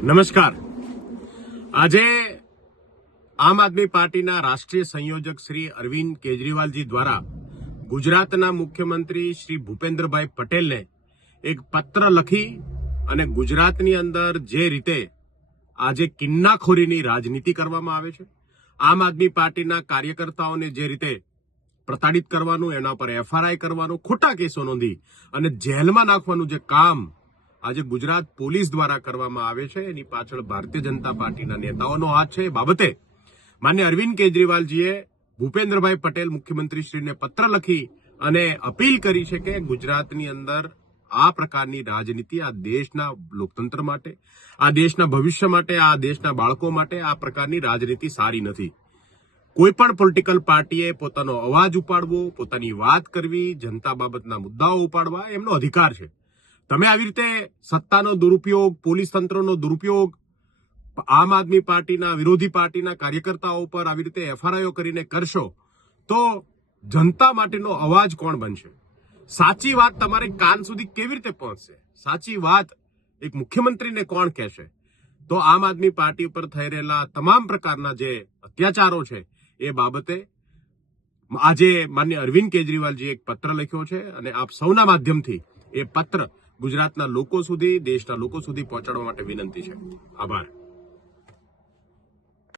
નમસ્કાર। આજે આમ આદમી પાર્ટીના રાષ્ટ્રીય સંયોજક શ્રી અરવિંદ કેજરીવાલજી દ્વારા ગુજરાતના મુખ્યમંત્રી શ્રી ભૂપેન્દ્રભાઈ પટેલને એક પત્ર લખી અને ગુજરાતની અંદર જે રીતે આજે કિન્નાખોરીની રાજનીતિ કરવામાં આવે છે, આમ આદમી પાર્ટીના કાર્યકર્તાઓને જે રીતે પ્રતાડિત કરવાનું, એના પર એફઆરઆઈ કરવાનું, ખોટા કેસો નોંધી અને જેલમાં નાખવાનું જે કામ આજે ગુજરાત પોલીસ દ્વારા કરવામાં આવે છે, એની પાછળ ભારતીય જનતા પાર્ટીના નેતાઓનો હાથ છે। એ બાબતે માન્ય અરવિંદ કેજરીવાલજીએ ભૂપેન્દ્રભાઈ પટેલ મુખ્યમંત્રીશ્રીને પત્ર લખી અને અપીલ કરી છે કે ગુજરાતની અંદર આ પ્રકારની રાજનીતિ આ દેશના લોકતંત્ર માટે, આ દેશના ભવિષ્ય માટે, આ દેશના બાળકો માટે આ પ્રકારની રાજનીતિ સારી નથી। કોઈ પણ પોલિટિકલ પાર્ટીએ પોતાનો અવાજ ઉપાડવો, પોતાની વાત કરવી, જનતા બાબતના મુદ્દાઓ ઉપાડવા એમનો અધિકાર છે। તમે આવી રીતે સત્તાનો દુરુપયોગ, પોલીસ તંત્રનો દુરુપયોગ, આમ આદમી પાર્ટીના વિરોધી પાર્ટીના કાર્યકર્તાઓ પર આવી રીતે એફઆરઆઈઓ કરીને કરશો તો જનતા માટેનો અવાજ કોણ બનશે? સાચી વાત તમારે કાન સુધી કેવી રીતે પહોંચશે? સાચી વાત એક મુખ્યમંત્રીને કોણ કહેશે? તો આમ આદમી પાર્ટી ઉપર થઈ રહેલા તમામ પ્રકારના જે અત્યાચારો છે એ બાબતે આજે માન્ય અરવિંદ કેજરીવાલજીએ એક પત્ર લખ્યો છે અને આપ સૌના માધ્યમથી એ પત્ર ગુજરાતના લોકો સુધી, દેશના લોકો સુધી પહોંચાડવા માટે વિનંતી છે। આભાર।